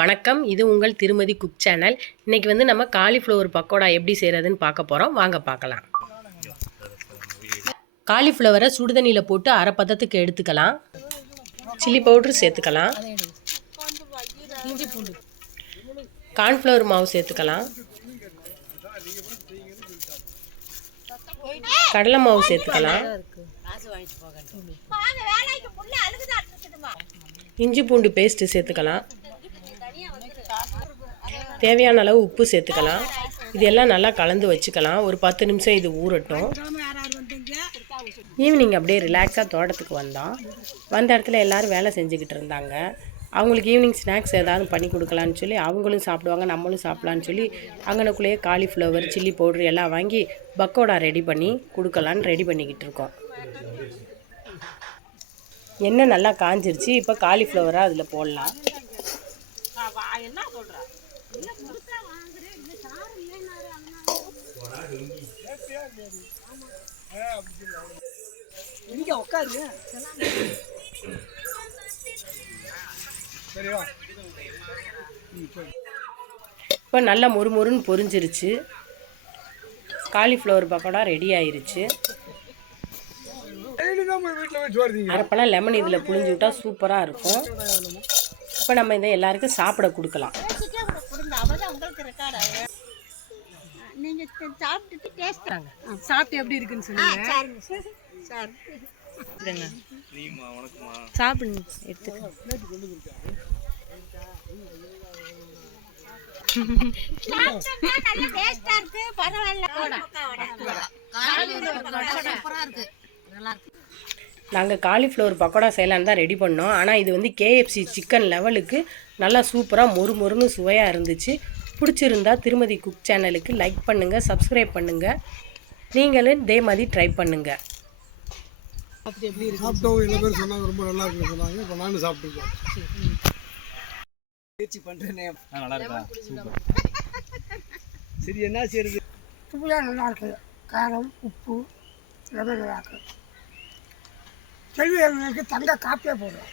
வணக்கம், இது உங்கள் திருமதி குக் சேனல். இன்றைக்கி வந்து நம்ம காலிஃப்ளவர் பக்கோடா எப்படி செய்கிறதுன்னு பார்க்க போகிறோம். வாங்க பார்க்கலாம். காலிஃப்ளவரை சுடுதண்ணியில் போட்டு அரை பதத்துக்கு எடுத்துக்கலாம். சில்லி பவுட்ரு சேர்த்துக்கலாம். கார்ன்ஃப்ளவர் மாவு சேர்த்துக்கலாம். கடலை மாவு சேர்த்துக்கலாம். இஞ்சி பூண்டு பேஸ்ட்டு சேர்த்துக்கலாம். தேவையான அளவு உப்பு சேர்த்துக்கலாம். இது எல்லாம் நல்லா கலந்து வச்சுக்கலாம். ஒரு 10 நிமிஷம் இது ஊறட்டும். ஈவினிங் அப்படியே ரிலாக்ஸாக தோட்டத்துக்கு வந்த இடத்துல எல்லோரும் வேலை செஞ்சுக்கிட்டு இருந்தாங்க. அவங்களுக்கு ஈவினிங் ஸ்நாக்ஸ் ஏதாவது பண்ணி கொடுக்கலான்னு சொல்லி அவங்களும் சாப்பிடுவாங்க, நம்மளும் சாப்பிட்லான்னு சொல்லி அங்கனக்குள்ளேயே காலிஃப்ளவர், சில்லி பவுட்ரு எல்லாம் வாங்கி பக்கோடா ரெடி பண்ணி கொடுக்கலான்னு ரெடி பண்ணிக்கிட்டு இருக்கோம். எண்ணெய் நல்லா காஞ்சிருச்சு. இப்போ காலிஃப்ளவரை அதில் போடலாம். இப்போ நல்லா மொறுமொறுன்னு பொரிஞ்சிருச்சு. காலிஃப்ளவர் பக்கோடா ரெடி ஆயிருச்சு. அரைப்பழம் லெமன் இதில் புழிஞ்சு விட்டா சூப்பராக இருக்கும். இப்போ நம்ம இதை எல்லாருக்கும் சாப்பிட கொடுக்கலாம். சாப்பிட்டு எப்படி இருக்குன்னு சொல்லுங்க. சாப்பிடுங்க, எடுத்துக்க. நாங்கள் காலிஃப்ளவர் பக்கோடா செய்யலான்னு தான் ரெடி பண்ணோம். ஆனால் இது வந்து KFC சிக்கன் லெவலுக்கு நல்லா சூப்பராக மொறுமொறுன்னு சுவையாக இருந்துச்சு. பிடிச்சிருந்தா திருமதி குக் சேனலுக்கு லைக் பண்ணுங்கள், சப்ஸ்கிரைப் பண்ணுங்கள். நீங்களும் இதே மாதிரி ட்ரை பண்ணுங்கள். சாப்பிட்டவங்க எல்லா பேரும் சொன்னாங்க ரொம்ப நல்லா இருக்குன்னு சொன்னாங்க. இப்போ நானும் சாப்பிட்டுருக்கேன். முயற்சி பண்ணுறேனே. நல்லா இருக்கா? சூப்பர். சரி, என்ன செய்யுது? சுவையாக நல்லா இருக்குது. காரம், உப்பு எல்லாமே நல்லா இருக்குது. செல்வி தங்க காப்பியாக போடுறோம்.